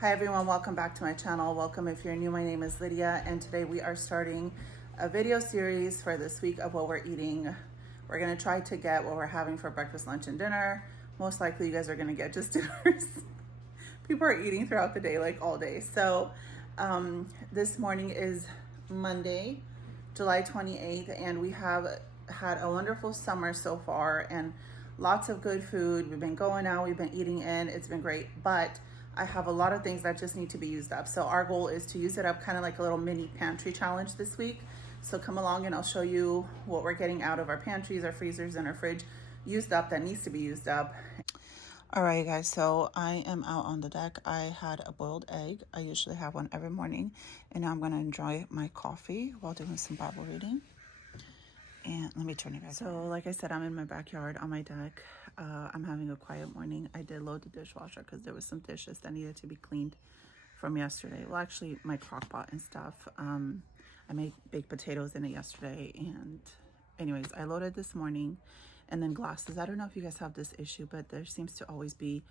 Hi everyone, welcome back to my channel. Welcome if you're new. My name is Lydia and today we are starting a video series for this week of what we're eating. We're gonna try to get what we're having for breakfast, lunch, and dinner. Most likely you guys are gonna get just dinners. People are eating throughout the day, like all day. So this morning is Monday, July 28th, and we have had a wonderful summer so far and lots of good food. We've been going out, we've been eating in, it's been great, but I have a lot of things that just need to be used up. So our goal is to use it up, kind of like a little mini pantry challenge this week. So come along and I'll show you what we're getting out of our pantries, our freezers, and our fridge used up that needs to be used up. All right, guys, so I am out on the deck. I had a boiled egg. I usually have one every morning, and now I'm gonna enjoy my coffee while doing some Bible reading. And let me turn it back. So like I said, I'm in my backyard on my deck. I'm having a quiet morning. I did load the dishwasher because there was some dishes that needed to be cleaned from yesterday. Well, actually my crock pot and stuff. I made baked potatoes in it yesterday. And anyways, I loaded this morning. And then glasses. I don't know if you guys have this issue, but there seems to always be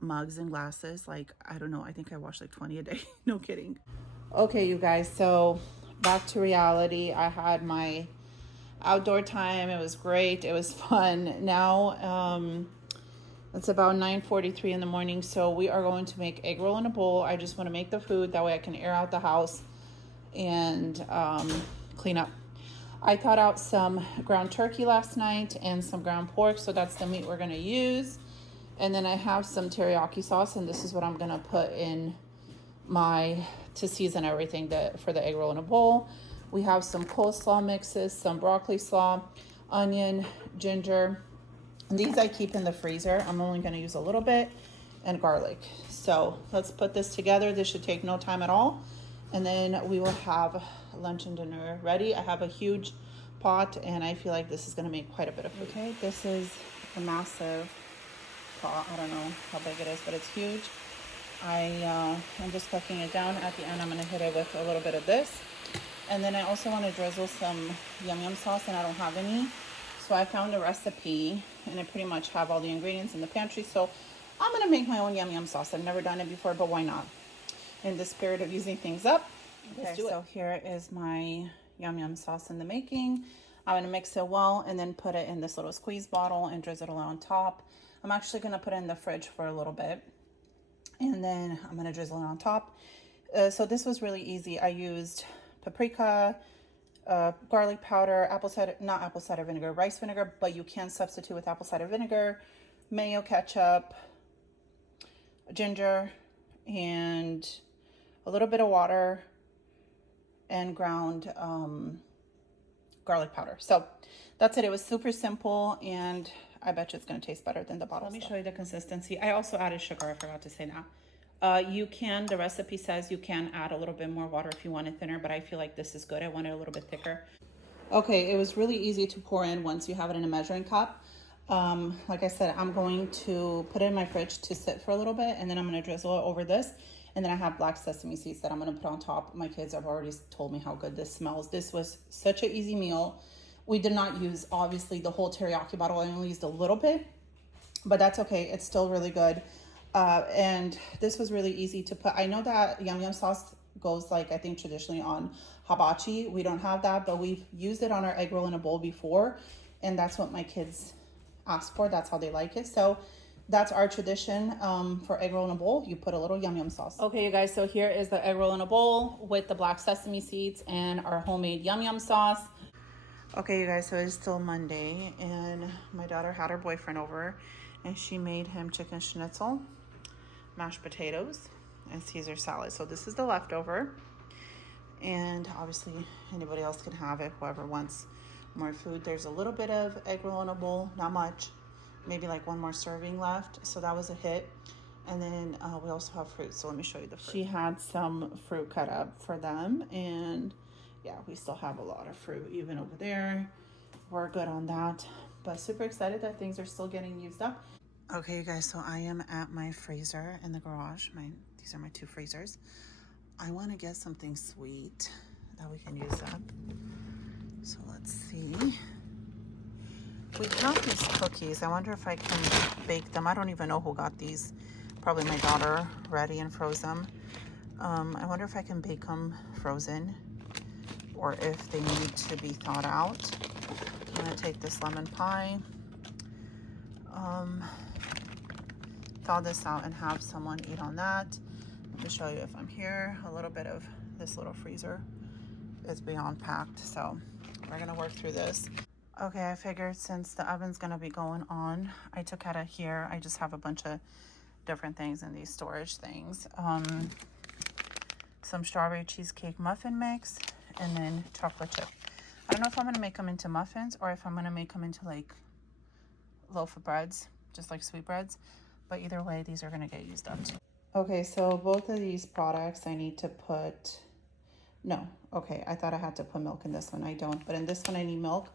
mugs and glasses. Like, I don't know. I think I wash like 20 a day. No kidding. Okay, you guys. So back to reality. I had my outdoor time. It was great. It was fun. Now it's about 9:43 in the morning, so we are going to make egg roll in a bowl. I just want to make the food, that way I can air out the house and clean up. I thawed out some ground turkey last night and some ground pork, so that's the meat we're going to use. And then I have some teriyaki sauce, and this is what I'm going to put in to season everything for the egg roll in a bowl. We have some coleslaw mixes, some broccoli slaw, onion, ginger. And these I keep in the freezer. I'm only going to use a little bit, and garlic. So let's put this together. This should take no time at all. And then we will have lunch and dinner ready. I have a huge pot, and I feel like this is going to make quite a bit of food. Okay, this is a massive pot. I don't know how big it is, but it's huge. I'm just cooking it down. At the end, I'm going to hit it with a little bit of this. And then I also want to drizzle some yum yum sauce, and I don't have any. So I found a recipe, and I pretty much have all the ingredients in the pantry. So I'm going to make my own yum yum sauce. I've never done it before, but why not? In the spirit of using things up. Okay, so here is my yum yum sauce in the making. I'm going to mix it well and then put it in this little squeeze bottle and drizzle it on top. I'm actually going to put it in the fridge for a little bit, and then I'm going to drizzle it on top. So this was really easy. I used paprika, garlic powder, not apple cider vinegar, rice vinegar, but you can substitute with apple cider vinegar, mayo, ketchup, ginger, and a little bit of water, and ground garlic powder. So that's it. It was super simple, and I bet you it's going to taste better than the bottle. Let me show you the consistency. I also added sugar. I forgot to say that. The recipe says you can add a little bit more water if you want it thinner, but I feel like this is good. I want it a little bit thicker. Okay, it was really easy to pour in once you have it in a measuring cup. Like I said, I'm going to put it in my fridge to sit for a little bit, and then I'm going to drizzle it over this. And then I have black sesame seeds that I'm going to put on top. My kids have already told me how good this smells. This was such an easy meal. We did not use, obviously, the whole teriyaki bottle. I only used a little bit, but that's okay. It's still really good. And this was really easy to put. I know that yum yum sauce goes, like, I think traditionally on hibachi. We don't have that, but we've used it on our egg roll in a bowl before, and that's what my kids asked for. That's how they like it. So that's our tradition for egg roll in a bowl. You put a little yum yum sauce. Okay, you guys, so here is the egg roll in a bowl with the black sesame seeds and our homemade yum yum sauce. Okay, you guys, so it's still Monday, and my daughter had her boyfriend over, and she made him chicken schnitzel, mashed potatoes, and Caesar salad. So this is the leftover, and obviously anybody else can have it, whoever wants more food. There's a little bit of egg roll in a bowl, not much, maybe like one more serving left, so that was a hit. And then we also have fruit, so let me show you the fruit. She had some fruit cut up for them, and yeah, we still have a lot of fruit even over there. We're good on that, but super excited that things are still getting used up. Okay, you guys, so I am at my freezer in the garage. These are my two freezers. I want to get something sweet that we can use up. So let's see. We have these cookies. I wonder if I can bake them. I don't even know who got these. probably my daughter, ready and froze them. I wonder if I can bake them frozen or if they need to be thawed out. I'm gonna take this lemon pie, thaw this out and have someone eat on that. Let me show you if I'm here. A little bit of this little freezer is beyond packed, so we're gonna work through this. Okay, I figured since the oven's gonna be going on, I took out of here, I just have a bunch of different things in these storage things. Some strawberry cheesecake muffin mix, and then chocolate chip. I don't know if I'm gonna make them into muffins or if I'm gonna make them into like loaf of breads, just like sweet breads. But either way, these are gonna get used up too. Okay, so both of these products I need to put, no, okay, I thought I had to put milk in this one. I don't, but in this one I need milk.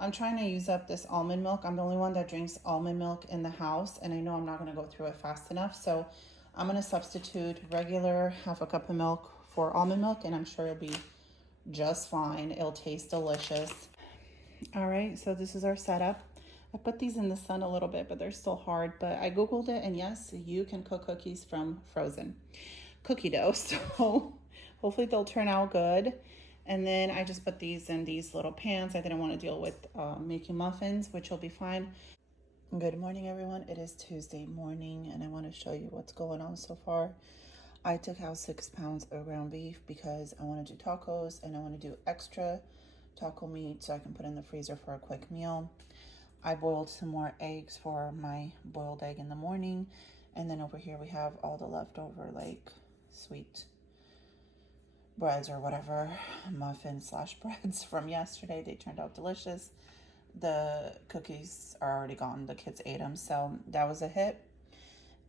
I'm trying to use up this almond milk. I'm the only one that drinks almond milk in the house, and I know I'm not gonna go through it fast enough. So I'm gonna substitute regular half a cup of milk for almond milk, and I'm sure it'll be just fine. It'll taste delicious. All right, so this is our setup. I put these in the sun a little bit, but they're still hard. But I Googled it, and yes, you can cook cookies from frozen cookie dough. So hopefully they'll turn out good. And then I just put these in these little pans. I didn't want to deal with making muffins, which will be fine. Good morning, everyone. It is Tuesday morning, and I want to show you what's going on so far. I took out 6 pounds of ground beef because I want to do tacos, and I want to do extra taco meat so I can put in the freezer for a quick meal. I boiled some more eggs for my boiled egg in the morning, and then over here we have all the leftover like sweet breads or whatever, muffins slash breads from yesterday. They turned out delicious. The cookies are already gone. The kids ate them, so that was a hit.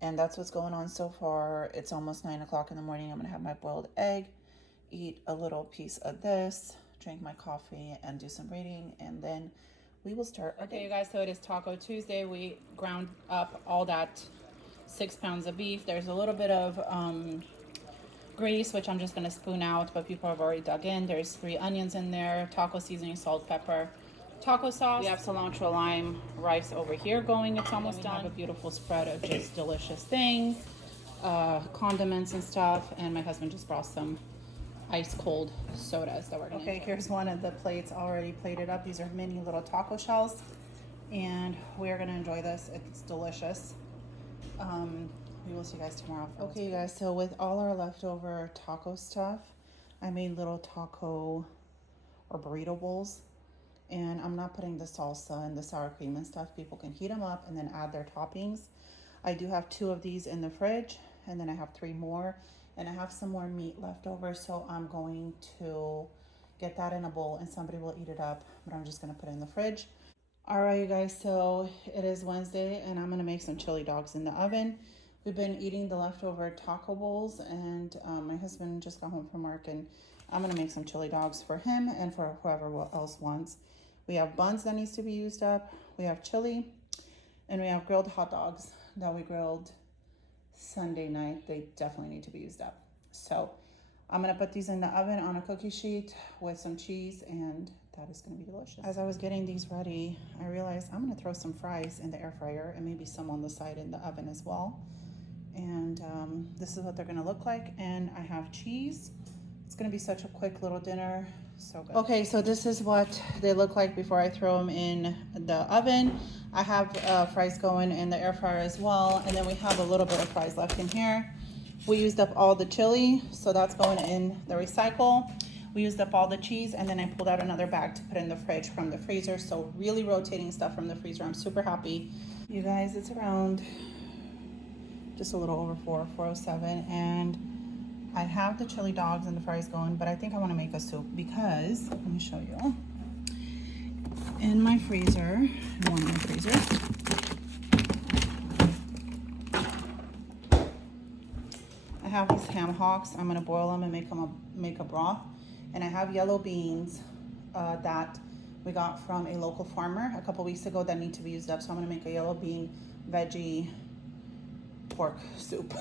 And that's what's going on so far. It's almost 9 o'clock in the morning. I'm gonna have my boiled egg, eat a little piece of this, drink my coffee, and do some reading, and then we will start. Okay, you guys, so it is Taco Tuesday. We ground up all that 6 pounds of beef. There's a little bit of grease, which I'm just gonna spoon out, but people have already dug in. There's 3 onions in there, taco seasoning, salt, pepper, taco sauce. We have cilantro, lime, rice over here going. It's almost done. We have a beautiful spread of just delicious things, condiments and stuff. And my husband just brought some ice cold sodas that we're gonna enjoy. Here's one of the plates already plated up. These are mini little taco shells, and we're gonna enjoy this. It's delicious. We will see you guys tomorrow. Okay, you guys, so with all our leftover taco stuff, I made little taco or burrito bowls, and I'm not putting the salsa and the sour cream and stuff. People can heat them up and then add their toppings. I do have 2 of these in the fridge, and then I have 3 more, and I have some more meat left over, so I'm going to get that in a bowl and somebody will eat it up, but I'm just gonna put it in the fridge. All right, you guys, so it is Wednesday, and I'm gonna make some chili dogs in the oven. We've been eating the leftover taco bowls, and my husband just got home from work, and I'm gonna make some chili dogs for him and for whoever else wants. We have buns that needs to be used up. We have chili, and we have grilled hot dogs that we grilled Sunday night. They definitely need to be used up. So I'm gonna put these in the oven on a cookie sheet with some cheese, and that is gonna be delicious. As I was getting these ready, I realized I'm gonna throw some fries in the air fryer and maybe some on the side in the oven as well. And this is what they're gonna look like. And I have cheese. It's gonna be such a quick little dinner. So good. Okay, so this is what they look like before I throw them in the oven. I have fries going in the air fryer as well. And then we have a little bit of fries left in here. We used up all the chili, so that's going in the recycle. We used up all the cheese, and then I pulled out another bag to put in the fridge from the freezer. So really rotating stuff from the freezer. I'm super happy. You guys, it's around just a little over 4:07, and I have the chili dogs and the fries going, but I think I want to make a soup because, let me show you. In my freezer, one in my freezer, I have these ham hocks. I'm going to boil them and make a broth. And I have yellow beans that we got from a local farmer a couple weeks ago that need to be used up. So I'm going to make a yellow bean veggie pork soup.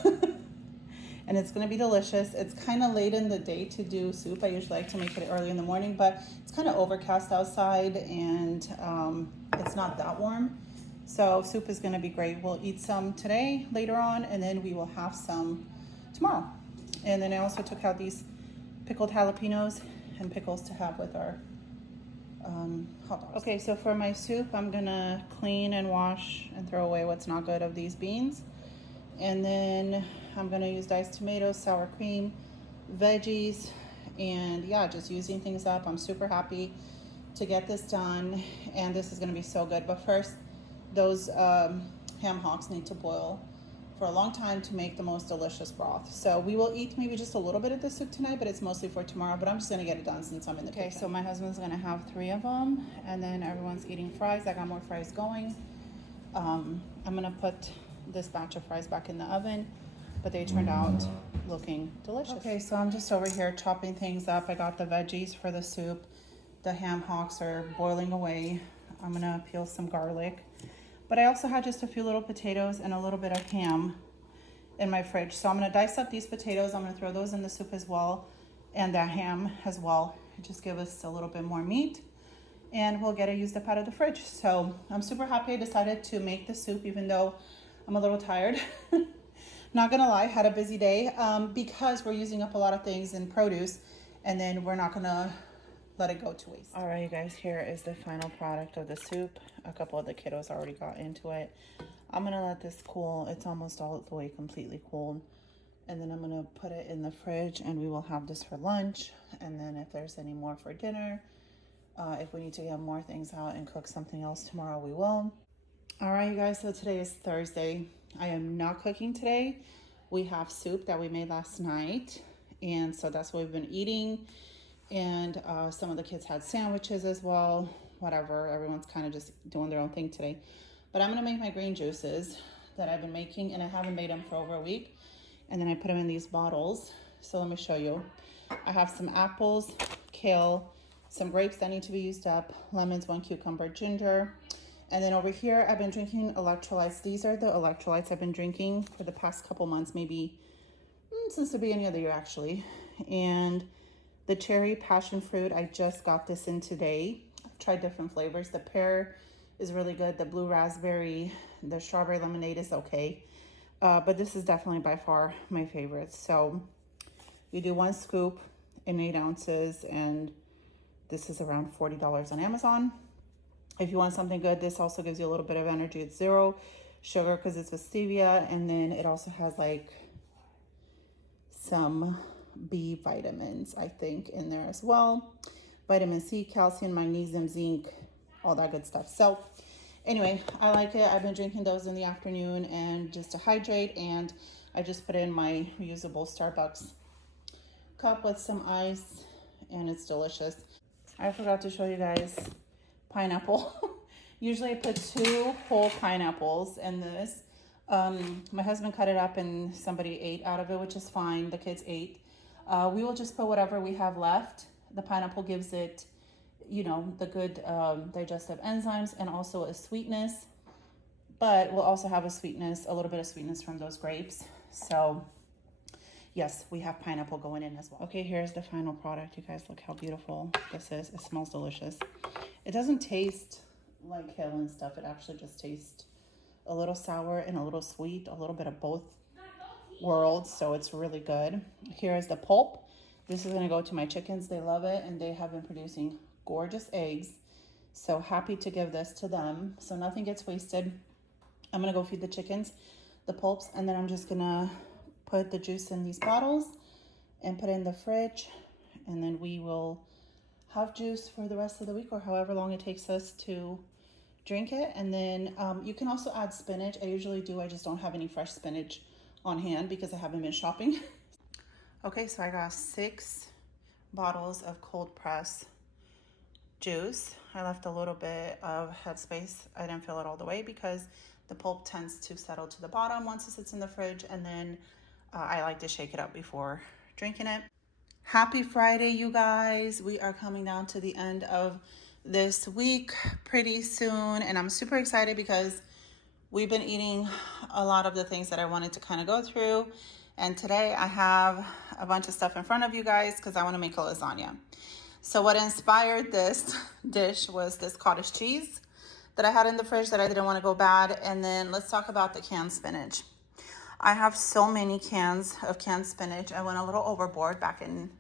And it's going to be delicious. It's kind of late in the day to do soup. I usually like to make it early in the morning, but it's kind of overcast outside, and it's not that warm. So soup is gonna be great. We'll eat some today, later on, and then we will have some tomorrow. And then I also took out these pickled jalapenos and pickles to have with our hot dogs. Okay, so for my soup, I'm gonna clean and wash and throw away what's not good of these beans. And then I'm gonna use diced tomatoes, sour cream, veggies, and yeah, just using things up. I'm super happy to get this done, and this is gonna be so good. But first, those ham hocks need to boil for a long time to make the most delicious broth. So we will eat maybe just a little bit of the soup tonight, but it's mostly for tomorrow. But I'm just gonna get it done since I'm in the kitchen. Okay, so my husband's gonna have 3 of them, and then everyone's eating fries. I got more fries going. I'm gonna put this batch of fries back in the oven, but they turned out looking delicious. Okay, so I'm just over here chopping things up. I got the veggies for the soup. The ham hocks are boiling away. I'm gonna peel some garlic. But I also had just a few little potatoes and a little bit of ham in my fridge. So I'm gonna dice up these potatoes. I'm gonna throw those in the soup as well, and the ham as well. Just give us a little bit more meat, and we'll get it used up out of the fridge. So I'm super happy I decided to make the soup, even though I'm a little tired. Not gonna lie, had a busy day because we're using up a lot of things in produce, and then we're not gonna let it go to waste. All right, you guys, here is the final product of the soup. A couple of the kiddos already got into it. I'm gonna let this cool. It's almost all the way completely cooled. And then I'm gonna put it in the fridge, and we will have this for lunch. And then if there's any more for dinner, if we need to get more things out and cook something else tomorrow, we will. All right, you guys, so today is Thursday. I am not cooking today. We have soup that we made last night, and so that's what we've been eating. And some of the kids had sandwiches as well. Whatever, everyone's kind of just doing their own thing today. But I'm gonna make my green juices that I've been making, and I haven't made them for over a week. And then I put them in these bottles. So let me show you. I have some apples, kale, some grapes that need to be used up, lemons, 1 cucumber, ginger. And then over here, I've been drinking electrolytes. These are the electrolytes I've been drinking for the past couple months, maybe since the beginning of the year, actually. And the cherry passion fruit, I just got this in today. I've tried different flavors. The pear is really good. The blue raspberry, the strawberry lemonade is okay. But this is definitely by far my favorite. So you do 1 scoop in 8 ounces, and this is around $40 on Amazon. If you want something good, this also gives you a little bit of energy. It's 0 sugar because it's with stevia, and then it also has like some B vitamins, I think, in there as well. Vitamin C, calcium, magnesium, zinc, all that good stuff. So anyway, I like it. I've been drinking those in the afternoon and just to hydrate, and I just put in my reusable Starbucks cup with some ice, and it's delicious. I forgot to show you guys pineapple. Usually I put 2 whole pineapples in this. My husband cut it up and somebody ate out of it, which is fine. The kids ate. We will just put whatever we have left. The pineapple gives it, you know, the good digestive enzymes and also a sweetness, but we'll also have a sweetness, a little bit of sweetness from those grapes. So yes, we have pineapple going in as well. Okay, here's the final product. You guys, look how beautiful this is. It smells delicious. It doesn't taste like kale and stuff. It actually just tastes a little sour and a little sweet, a little bit of both worlds. So it's really good. Here is the pulp. This is gonna go to my chickens. They love it, and they have been producing gorgeous eggs. So happy to give this to them. So nothing gets wasted. I'm gonna go feed the chickens the pulps, and then I'm just gonna put the juice in these bottles and put it in the fridge, and then we will have juice for the rest of the week, or however long it takes us to drink it. And then you can also add spinach. I usually do. I just don't have any fresh spinach on hand because I haven't been shopping. Okay, so I got 6 bottles of cold press juice. I left a little bit of headspace. I didn't fill it all the way because the pulp tends to settle to the bottom once it sits in the fridge, and then I like to shake it up before drinking it. Happy Friday, you guys. We are coming down to the end of this week pretty soon, and I'm super excited because we've been eating a lot of the things that I wanted to kind of go through. And today I have a bunch of stuff in front of you guys because I want to make a lasagna. So what inspired this dish was this cottage cheese that I had in the fridge that I didn't want to go bad. And then let's talk about the canned spinach. I have so many cans of canned spinach. I went a little overboard back in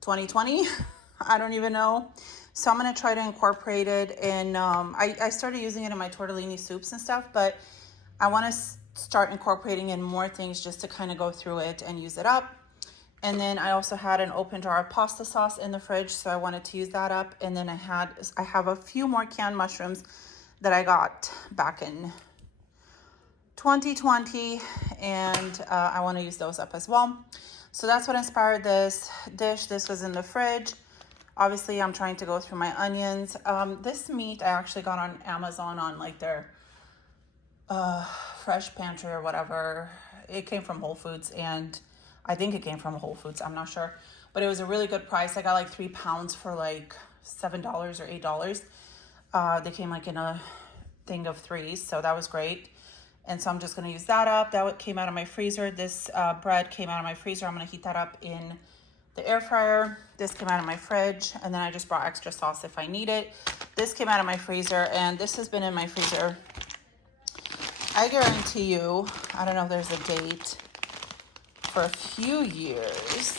2020. I don't even know. So I'm going to try to incorporate it in, I started using it in my tortellini soups and stuff, but I want to start incorporating in more things just to kind of go through it and use it up. And then I also had an open jar of pasta sauce in the fridge, so I wanted to use that up. And then I have a few more canned mushrooms that I got back in 2020, and I want to use those up as well. So that's what inspired this dish. This was in the fridge. Obviously, I'm trying to go through my onions. This meat I actually got on Amazon on like their fresh pantry or whatever. It came from Whole Foods, and I think it came from Whole Foods. I'm not sure, but it was a really good price. I got like 3 pounds for like $7 or $8. They came like in a thing of 3, so that was great. And so I'm just going to use that up. That came out of my freezer. This bread came out of my freezer. I'm going to heat that up in the air fryer. This came out of my fridge, and then I just brought extra sauce if I need it. This came out of my freezer, and this has been in my freezer. I guarantee you, I don't know if there's a date, for a few years.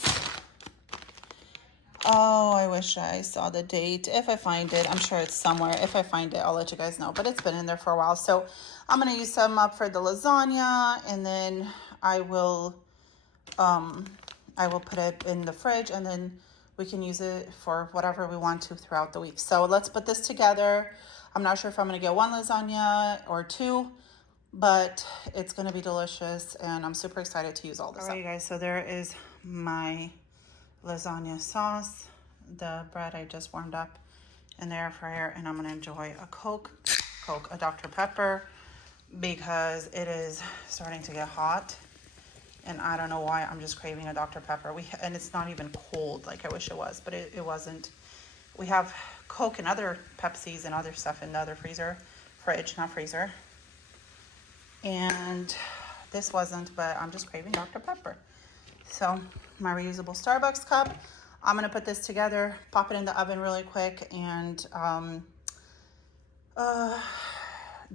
Oh, I wish I saw the date. If I find it, I'm sure it's somewhere. If I find it, I'll let you guys know. But it's been in there for a while. So I'm going to use some up for the lasagna, and then I will put it in the fridge, and then we can use it for whatever we want to throughout the week. So let's put this together. I'm not sure if I'm going to get 1 lasagna or 2, but it's going to be delicious, and I'm super excited to use all this. All right, you guys, so there is my lasagna sauce. The bread I just warmed up in the air fryer, and I'm going to enjoy a Dr. Pepper, because it is starting to get hot, and I don't know why I'm just craving a Dr. Pepper. And it's not even cold like I wish it was, but it wasn't. We have Coke and other Pepsis and other stuff in the other fridge, not freezer. And this wasn't, but I'm just craving Dr. Pepper. So my reusable Starbucks cup, I'm gonna put this together, pop it in the oven really quick, and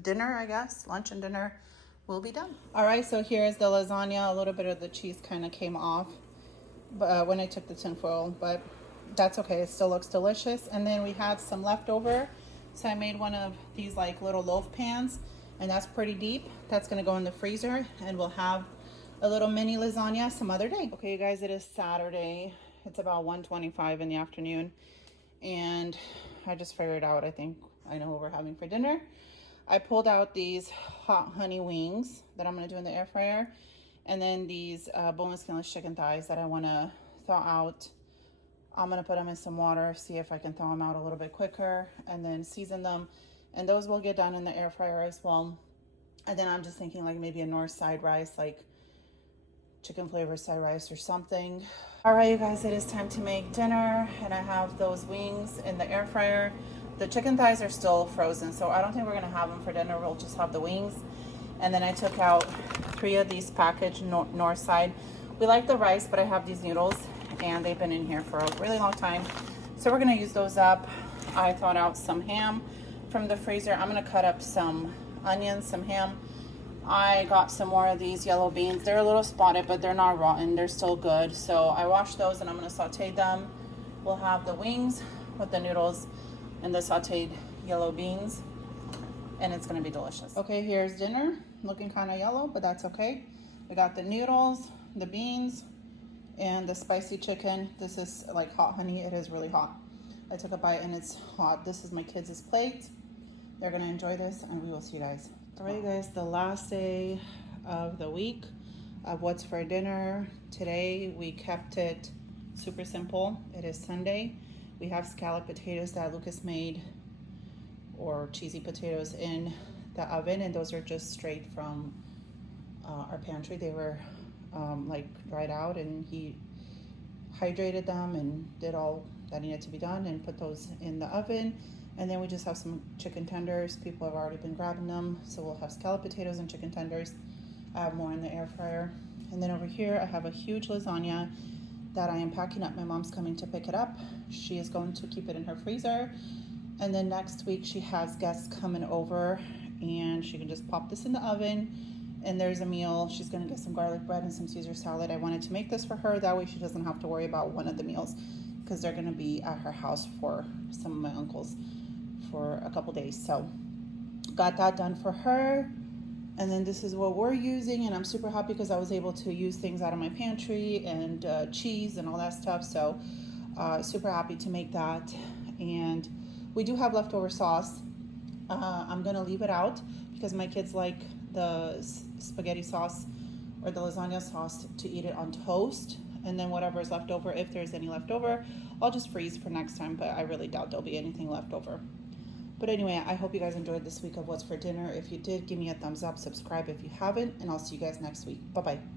dinner, I guess, lunch and dinner will be done. All right, so here's the lasagna. A little bit of the cheese kind of came off when I took the tin foil, but that's okay. It still looks delicious. And then we had some leftover, so I made one of these like little loaf pans, and that's pretty deep. That's gonna go in the freezer, and we'll have a little mini lasagna some other day. Okay, you guys, it is Saturday. It's about 1:25 in the afternoon, and I just figured out, I think I know what we're having for dinner. I pulled out these hot honey wings that I'm gonna do in the air fryer, and then these boneless skinless chicken thighs that I wanna thaw out. I'm gonna put them in some water, see if I can thaw them out a little bit quicker, and then season them. And those will get done in the air fryer as well. And then I'm just thinking like maybe a north side rice, like chicken flavored side rice or something. All right, you guys, it is time to make dinner, and I have those wings in the air fryer. The chicken thighs are still frozen, so I don't think we're gonna have them for dinner. We'll just have the wings. And then I took out 3 of these packaged north side. We like the rice, but I have these noodles, and they've been in here for a really long time. So we're gonna use those up. I thawed out some ham from the freezer. I'm gonna cut up some onions, some ham. I got some more of these yellow beans. They're a little spotted, but they're not rotten. They're still good. So I washed those, and I'm gonna saute them. We'll have the wings with the noodles and the sauteed yellow beans, and it's gonna be delicious. Okay, here's dinner. Looking kind of yellow, but that's okay. We got the noodles, the beans, and the spicy chicken. This is like hot honey. It is really hot. I took a bite and it's hot. This is my kids' plate. They're gonna enjoy this, and we will see you guys tomorrow. All right, guys, the last day of the week of what's for dinner. Today we kept it super simple. It is Sunday. We have scalloped potatoes that Lucas made, or cheesy potatoes, in the oven, and those are just straight from our pantry. They were like dried out, and he hydrated them and did all that needed to be done and put those in the oven. And then we just have some chicken tenders. People have already been grabbing them, so we'll have scalloped potatoes and chicken tenders. I have more in the air fryer. And then over here I have a huge lasagna that I am packing up. My mom's coming to pick it up. She is going to keep it in her freezer, And then next week she has guests coming over and she can just pop this in the oven and there's a meal. She's gonna get some garlic bread and some Caesar salad. I wanted to make this for her. That way she doesn't have to worry about one of the meals because they're gonna be at her house for some of my uncles for a couple days. So got that done for her. And then this is what we're using, and I'm super happy because I was able to use things out of my pantry and cheese and all that stuff. So super happy to make that. And we do have leftover sauce. I'm gonna leave it out because my kids like the spaghetti sauce or the lasagna sauce to eat it on toast. And then whatever is left over, if there's any left over, I'll just freeze for next time, but I really doubt there'll be anything left over. But anyway, I hope you guys enjoyed this week of What's for Dinner. If you did, give me a thumbs up, subscribe if you haven't, and I'll see you guys next week. Bye-bye.